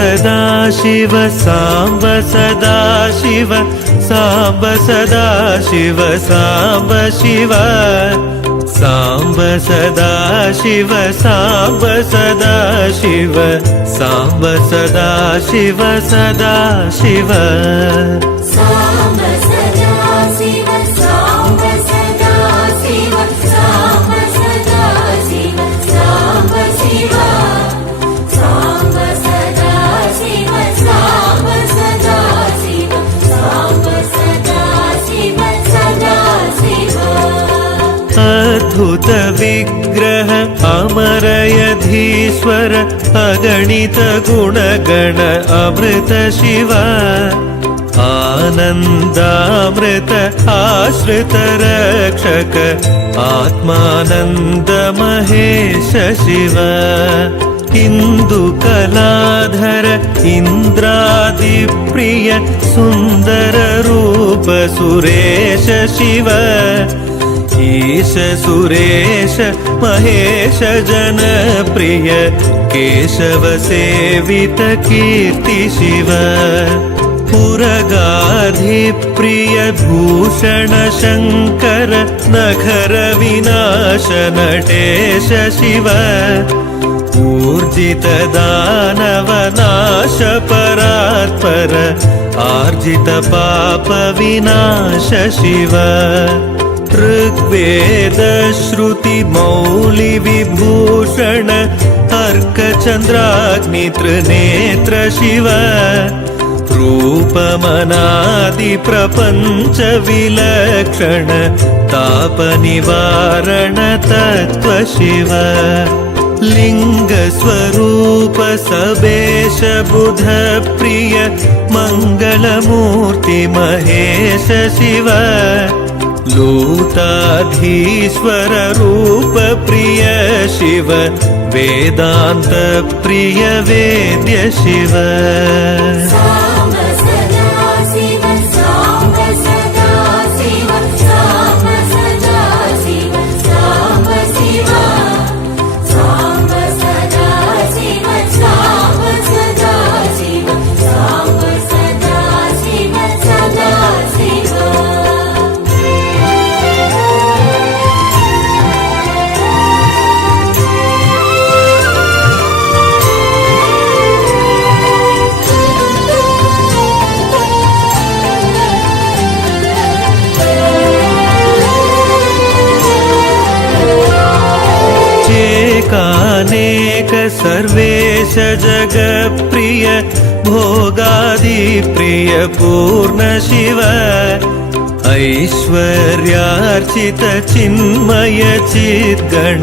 सदा शिव साम्ब सदा शिव साम्ब सदा शिव साम्ब शिव साम्ब सदा शिव साम्ब सदा शिव साम्ब सदा शिव विग्रह अमरयधीश्वर अगणित गुणगण अमृत शिव। आनन्दामृत आश्रित रक्षक आत्मानन्द महेश शिव। इन्दुकलाधर इन्द्रादिप्रिय सुन्दर रूप सुरेश शिव ईश सुरेश महेश जनप्रिय केशव सेवित कीर्ति शिव। पुरगाधिप्रिय भूषण शङ्कर नखर विनाश नटेश शिव। ऊर्जित दानवनाश परात्पर आर्जित पाप विनाश शिव ऋग्वेद श्रुति मौलि विभूषण शिव रूपमनादि प्रपञ्च विलक्षण तापनिवारण तत्त्व शिव लिङ्गस्वरूप सबेश बुध प्रिय मङ्गलमूर्ति महेश शिव लूताधीश्वर रूप प्रिय शिव वेदान्त प्रिय वेद्य शिव सर्वेश जगप्रिय भोगादिप्रिय पूर्ण शिव। ऐश्वर्यार्चित चिन्मय चिद्गण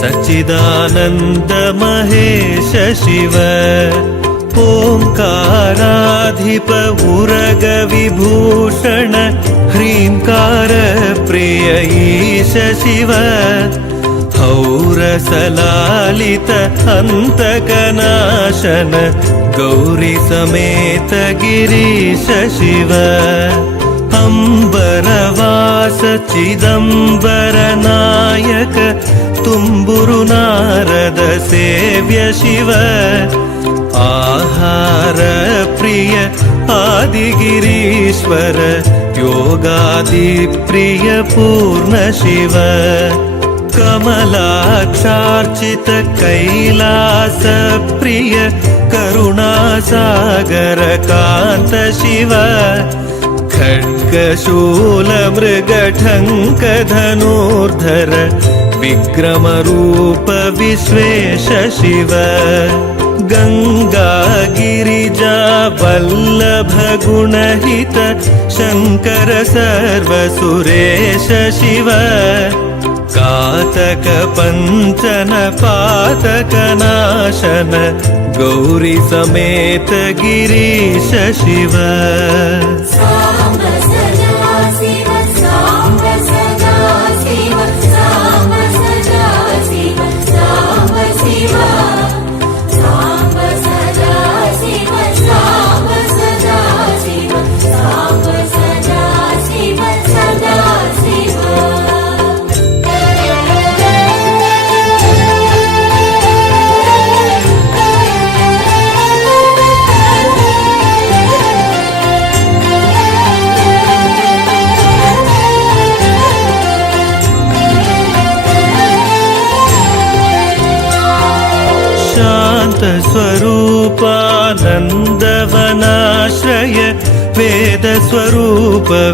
सच्चिदानन्द महेश शिव। ओङ्काराधिप उरग विभूषण ह्रीङ्कार प्रिय ईश शिव हौरसलालित हन्तकनाशन गौरी समेत गिरीश शिव। अम्बरवास चिदम्बर नायक तुम्बुरु नारद सेव्य शिव। आहार प्रिय आदिगिरीश्वर योगादिप्रिय पूर्ण शिव कमलाक्षार्चित कैलास प्रिय करुणासागर कान्त शिव खड्गशूल मृगठङ्क धनुर्धर विक्रमरूप विश्वेश शिव गङ्गागिरिजा वल्लभ गुणहित शङ्कर सर्वसुरेश शिव कातक पञ्चन पातकनाशन गौरी समेत गिरीश शिव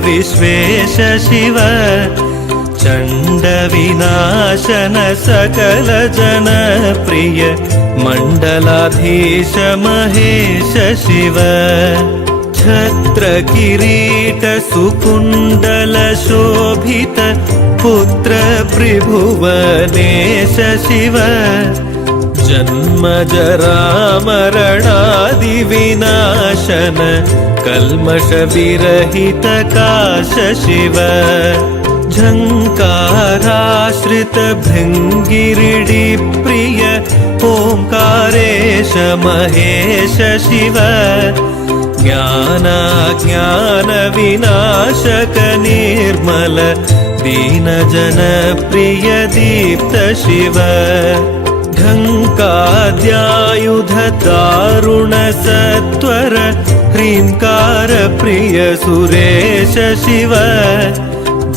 विश्वेश शिव चण्डविनाशन सकल जनप्रिय मण्डलाधीश महेश शिव छत्रकिरीट सुकुण्डल शोभित पुत्र त्रिभुवनेश शिव जन्मजरामरणादिविनाशन कल्मषविरहित काश शिव झङ्काराश्रित भृङ्गिरिडिप्रिय ओङ्कारेश महेश शिव ज्ञानाज्ञानविनाशक निर्मल दीनजनप्रिय दीप्त शिव ढङ्काद्यायुध दारुण सत्वर ह्रीङ्कार प्रिय सुरेश शिव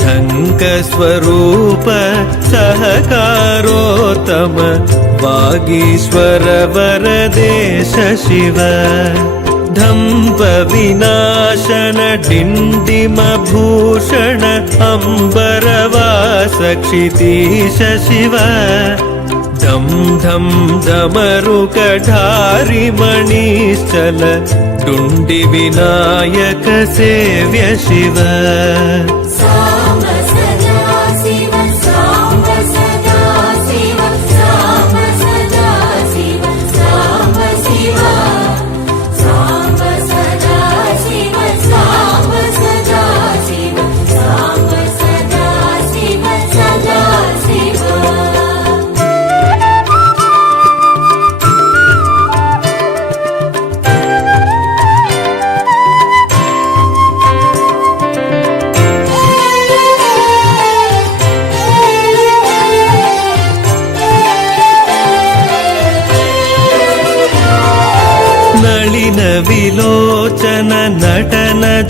ढङ्कस्वरूप सहकारोत्तम वागीश्वर वरदेश शिव धम्प विनाशन डिण्डिमभूषण अम्बरवास क्षितीश शिव ధం ధం దమరుకఠారి మణిశ్చల డుండి వినాయక సేవ్య శివ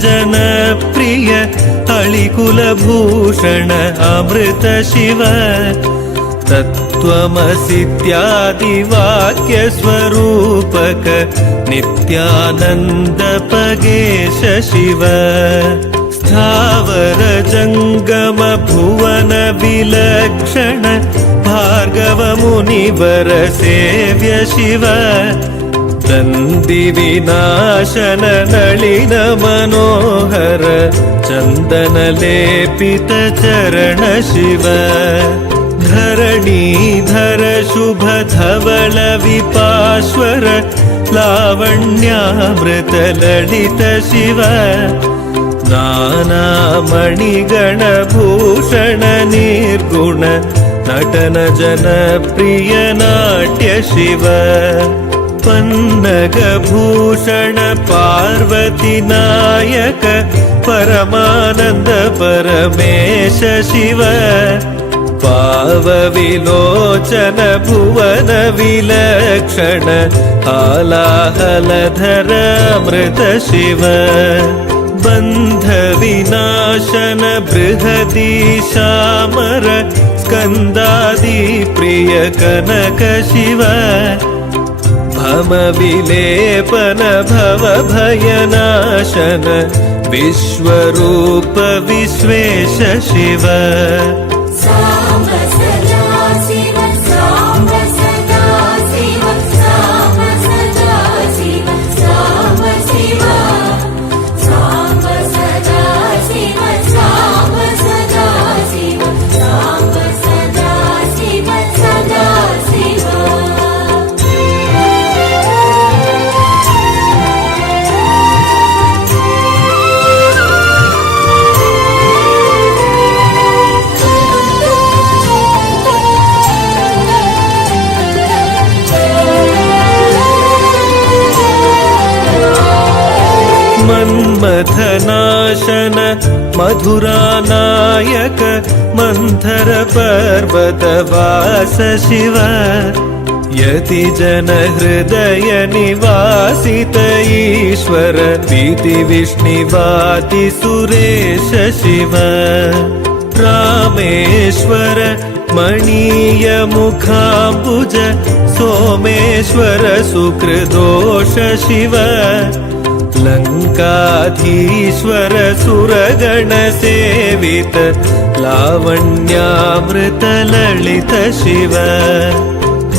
जनप्रिय अळिकुलभूषण अमृत शिव। तत्त्वमसित्यादिवाक्यस्वरूपक नित्यानन्द पगेश शिव। स्थावर जङ्गम भुवन विलक्षण भार्गव मुनिवर सेव्य शिव दन्दिविनाशन नलिन मनोहर चन्दनलेपित चरण शिव। धरणीधर शुभ धवल विपाश्वर लावण्यामृत ललित शिव। नानामणिगणभूषण निर्गुण नटन जनप्रिय नाट्य शिव पन्नगभूषण पार्वती नायक परमानन्द परमेश शिव। पावविलोचन भुवन विलक्षण हालाहलधर अमृत शिव। बन्धविनाशन बृहदीशामर स्कन्दादि प्रिय कनक शिव भमविलेपन भव भयनाशन विश्वरूप विश्वेश शिव र पर्वत वास शिव यतिजनहृदयनिवासित ईश्वर प्रीतिविष्णुवाति सुरेश शिव रामेश्वर मणीयमुखाम्बुज सोमेश्वर सुकृदोष शिव लङ्काधीश्वर सुरगणसेवित लावण्यामृतललित शिव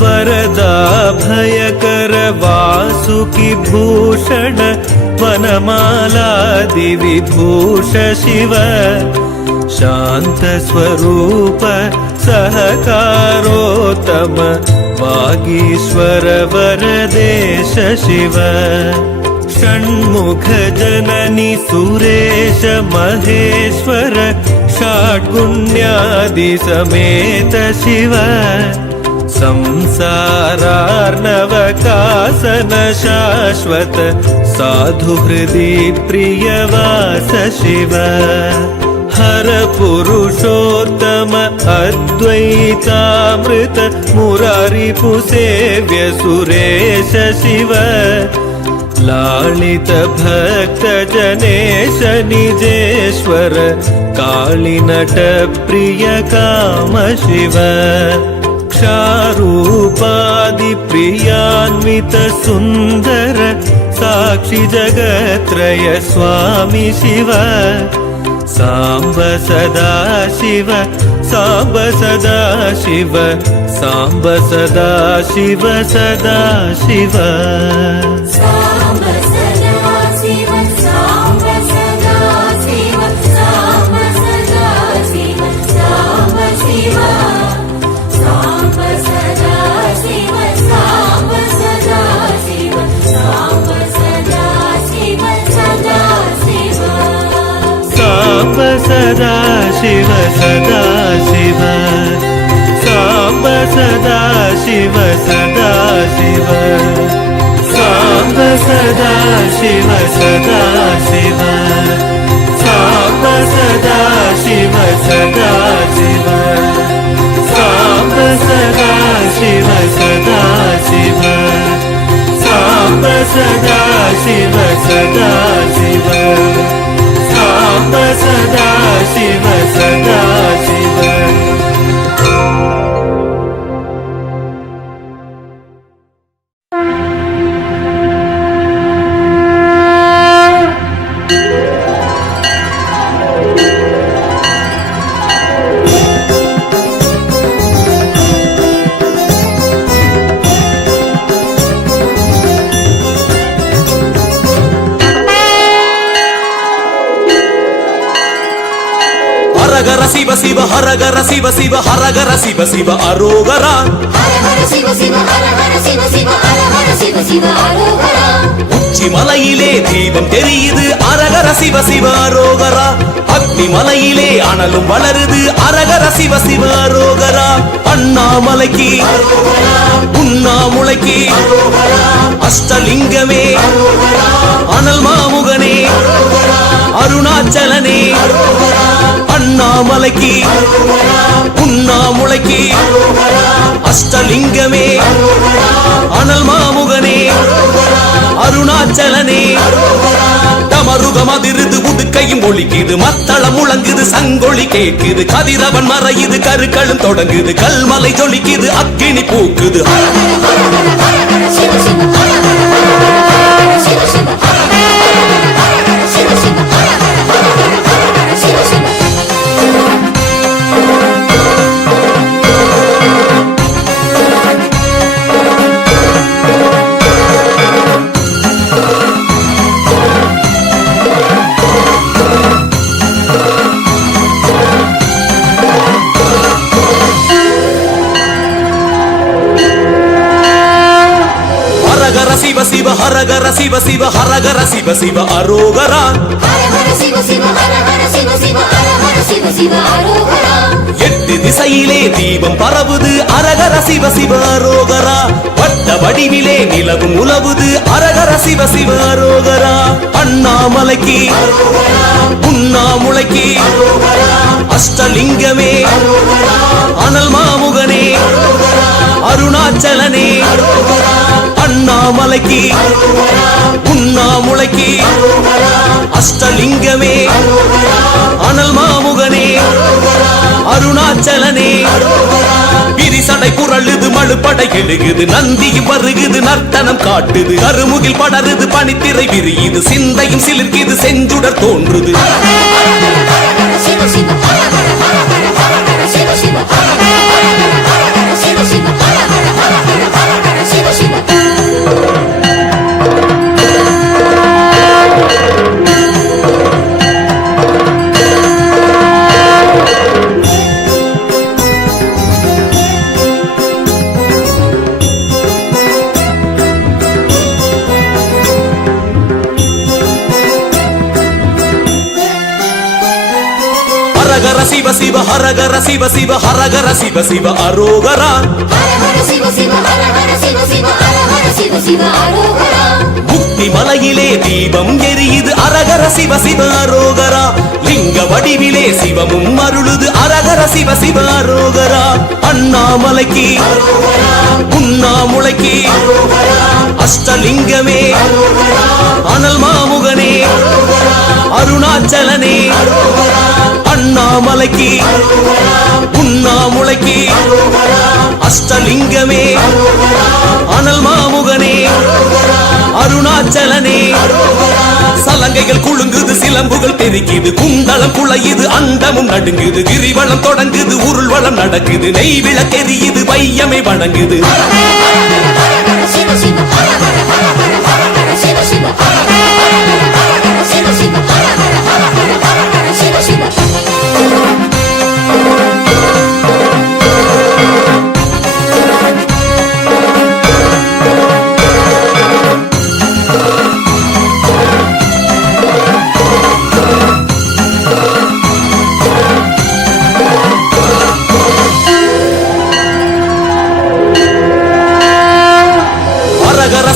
वरदा भयकर वासुकि भूषण वनमालादिविभूष शिव शान्तस्वरूप सहकारोत्तम वागीश्वर वरदेश शिव षण्मुख जननि सुरेश महेश्वर षड्गुण्यादिसमेत शिव। संसारार्णवकासन शाश्वत साधुहृदि प्रियवास शिव। हर पुरुषोत्तम अद्वैतामृत मुरारिपुसेव्य सुरेश शिव लालितभक्तजनेशनिजेश्वर कालिनट प्रियकाम शिव। क्षारूपादिप्रियान्वितसुन्दर साक्षि जगत्रय स्वामि शिव। साम्ब सदा शिव साम्ब सदा शिव। சாம்ப சதா சிவ சதா சிவ சதா சிவ சதா சிவ सदा शिव सदा शिव। साम्ब सदा शिव सदा शिव। साम्ब सदा शिव सदा शिव। साम्ब सदा शिव सदा शिव। साम्ब सदा शिव सदा शिव। साम्ब सदा शिव சிவ சிவ ஹரஹர சிவ சிவ அரோகரா. உச்சி மலையிலே தெய்வம் தெரியுது அரகர சிவ சிவ அரோகரா. அக்னி மலையிலே அனலும் வளருது அரகர சிவ சிவ அரோகரா. அண்ணாமலைக்கு உண்ணாமுலைக்கு அஷ்டலிங்கமே அனல் மாமுகனே அருணாச்சலனே அண்ணாமலைக்கு உண்ணாமுலைக்கு அஷ்டலிங்கமே. அனல் மாமுகனே. அருணாச்சலனே. தமருகம் அதிருது உடுக்கையும் ஒழிக்குது மத்தளம் முழங்குது சங்கொழி கேட்குது. கதிரவன் மறையுது கருக்களும் தொடங்குது. கல்மலை ஜொலிக்குது அக்கினி பூக்குது. சிவ சிவ ஹரஹர சிவ சிவ அரோகரா. எட்டு திசையிலே தீபம் பரவுது அரகர சிவ சிவ அரோகரா. வட்ட வடிவிலே நிலவும் உலவுது அரகர சிவ சிவ அரோகரா. அண்ணாமலைக்கு உண்ணாமுளைக்கு அஷ்டலிங்கமே அனல் மாமுகனே அருணாச்சலனே அண்ணாமலைக்கு உண்ணாமுலைக்கு அஷ்டலிங்கமே அனல் மாமுகனே அருணாச்சலனே விரிசடை குரழுது மழுப்படை எழுகுது நந்தியும் வருகுது நர்த்தனம் காட்டுது கருமுகில் படருது பனித்திரை விரியுது சிந்தையும் சிலிர்க்குது செஞ்சுடர் தோன்றுது Shiva Shiva Hara Hara Hara Hara Hara Hara Shiva Shiva cocina. Hola, hola, hola. Hara சிவ அரோகரா. முக்தி மலையிலே தீபம் எரியுது அரகர சிவ சிவ அரோகரா. லிங்க வடிவிலே சிவமும் அருளுது அரகர சிவ சிவ அரோகரா. அண்ணாமலைக்கு உண்ணாமுலைக்கு அஷ்டலிங்கமே அனல் மாமுகனே அருணாச்சலனே அண்ணாமலைக்கு உண்ணாமுளைக்கு அஷ்டலிங்கமே அனல் மாமுகனே அருணாச்சலனே. சலங்கைகள் குழுங்குது சிலம்புகள் பெருக்கிது குந்தளம் குழையுது அண்டமும் நடுங்குது கிரிவலம் தொடங்குது உருள்வளம் நடக்குது நெய் விளக்கெறியுது வையமே வணங்குது. Shiva, Shiva,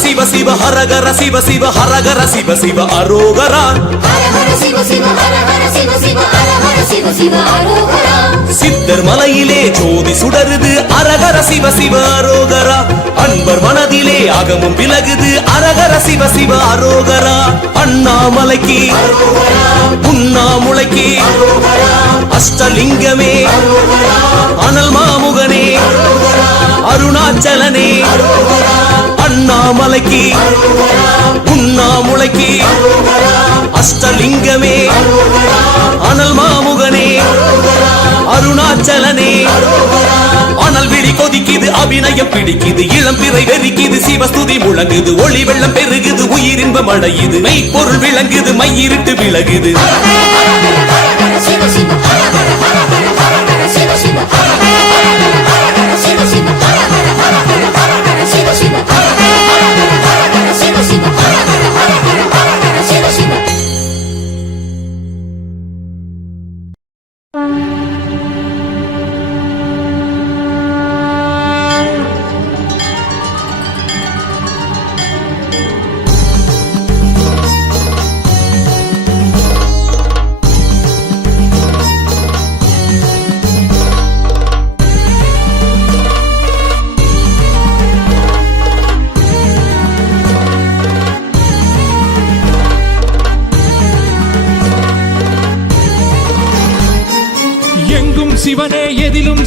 Shiva Shiva హరగర Shiva Shiva హరగర Shiva Shiva అరోగరా. சிவ சிவ அரோகரா. சித்தர் மலையிலே ஜோதி சுடருது அரகர சிவ சிவ அரோகரா. அன்பர் மனதிலே அகமும் விலகுது அரகர சிவ சிவ அரோகரா. அண்ணாமலைக்கு உண்ணாமுலைக்கு அஷ்டலிங்கமே அனல் மாமுகனே அருணாச்சலனே அண்ணாமலைக்கு உண்ணாமுலைக்கு அஷ்டலிங்கமே அனல் மா அருணாச்சலனே. அனல் விழி கொதிக்குது அபிநயம் பிடிக்குது இளம் பிறை வெறிக்குது சிவஸ்துதி முழங்குது ஒளி வெள்ளம் பெருகுது உயிரின்பம் அடையுது மெய்ப்பொருள் விளங்குது மையிருட்டு விலகுது. சிவ சிவ.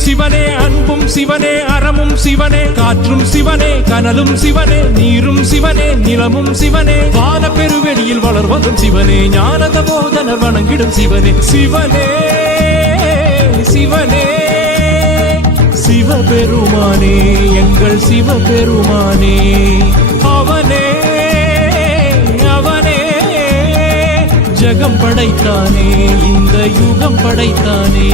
சிவனே அன்பும் சிவனே அறமும் சிவனே காற்றும் சிவனே கனலும் சிவனே நீரும் சிவனே நிலமும் சிவனே. வான பெருவெளியில் வளர்வதும் சிவனே ஞானத போதனர் வணங்கிடும் சிவனே. சிவனே சிவனே சிவபெருமானே எங்கள் சிவபெருமானே. அவனே அவனே ஜகம் படைத்தானே இந்த யுகம் படைத்தானே.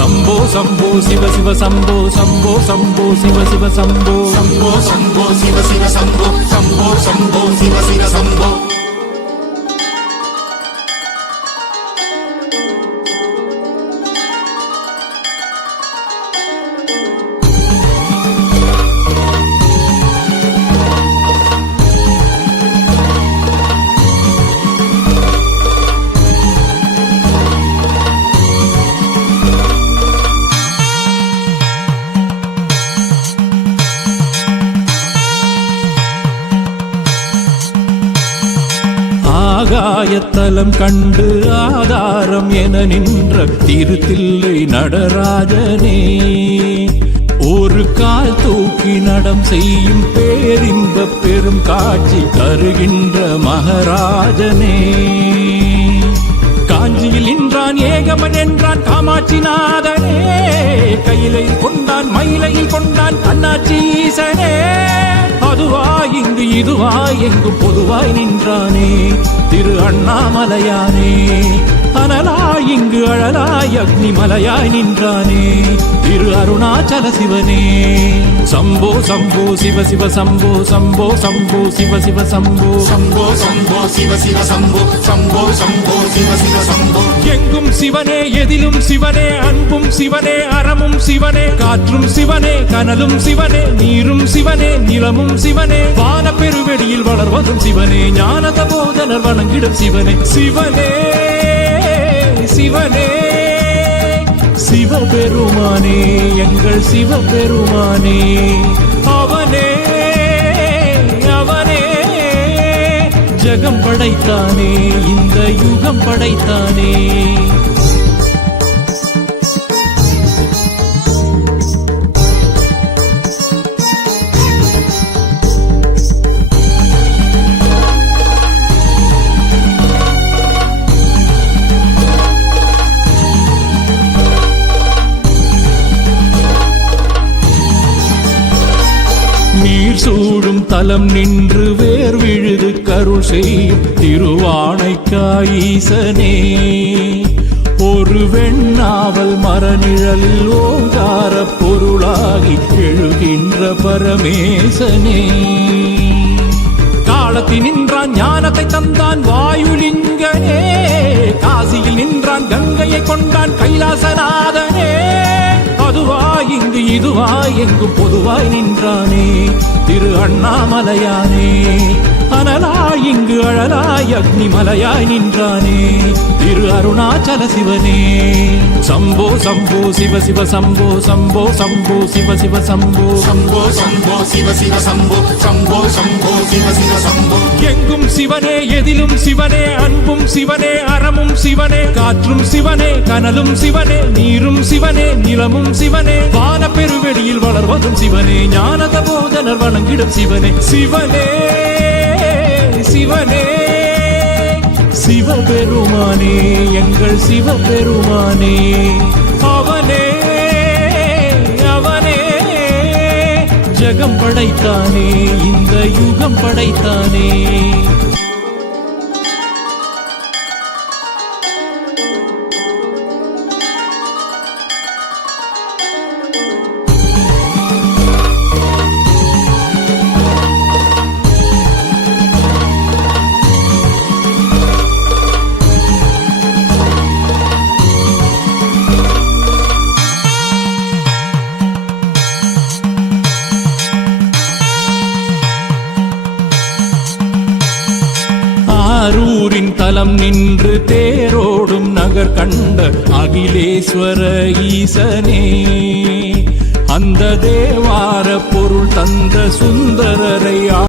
సంభో సంభో శివ శివ సంభో సంభో సంభో శివ శివ సంభో. సంభో సంభో శివ శివ సంభో సంభో సంభో శివ శివ సంభో. ஆகாயத்தலம் கண்டு ஆதாரம் என நின்ற திருத்தில்லை நடராஜனே. ஒரு கால் தூக்கி நடம் செய்யும் பேரின்ப பெரும் காட்சி தருகின்ற மகராஜனே. காஞ்சியில் நின்றான் ஏகமன் என்றான் காமாட்சி நாதனே கையிலை கொண்டான் மயிலையில் கொண்டான் அண்ணாச்சீசனே அதுவாய் இங்கு இதுவாய் எங்கு பொதுவாய் நின்றானே. திரு அண்ணாமலையானே அனலாய் இங்கு அழலாய் அக்னி மலையாய் நின்றானே. திரு அருணாச்சல சிவனே. சம்போ சம்போ சிவ சிவ சம்போ சம்போ சம்போ சிவ சிவ சம்போ. சம்போ சம்போ சிவ சிவ சம்போ சம்போ சம்போ சிவ சிவ சம்போ. எங்கும் சிவனே எதிலும் சிவனே அன்பும் சிவனே அறமும் சிவனே காற்றும் சிவனே கனலும் சிவனே நீரும் சிவனே நிலமும் சிவனே. சிவனே வான பெருவெளியில் வளர்வதும் சிவனே ஞானத போதனர் வணங்கிடும் சிவனே. சிவனே சிவனே சிவபெருமானே எங்கள் சிவபெருமானே. அவனே அவனே ஜகம் படைத்தானே இந்த யுகம் படைத்தானே. சூடும் நின்று வேர் விழுது கருள் செய்யும் திருவானைக்காயீசனே ஒரு வெண்ணாவல் மரநிழலில் ஓங்கார பொருளாகி எழுகின்ற பரமேசனே. காலத்தில் நின்றான் ஞானத்தை தந்தான் வாயுலிங்கனே. காசியில் நின்றான் கங்கையை கொண்டான் கைலாசநாதனே. அதுவாய் இங்கு இதுவாய் எங்கு பொதுவாய் நின்றானே. திரு அண்ணாமலையானே. அனலாய் இங்கு அழலாய் அக்னி மலையாய் நின்றானே. திரு அருணாச்சல சிவனே. சம்போ சம்போ சிவ சிவ சம்போ சம்போ சம்போ சிவ சிவ சம்போ. சம்போ சம்போ சிவ சிவ சம்போ சம்போ சம்போ சிவ சிவ சம்போ. எங்கும் சிவனே எதிலும் சிவனே அன்பும் சிவனே அறமும் சிவனே காற்றும் சிவனே கனலும் சிவனே நீரும் சிவனே நிலமும் சிவனே. வான பெருவெளியில் வளர்வதும் சிவனே ஞானத போதனர் வணங்கிடும் சிவனே. சிவனே. சிவனே சிவபெருமானே எங்கள் சிவபெருமானே. அவனே அவனே ஜகம் படைத்தானே இந்த யுகம் படைத்தானே. நின்று தேரோடும் நகர் கண்ட அகிலேஸ்வர ஈசனே. அந்த தேவார பொருள் தந்த சுந்தரரை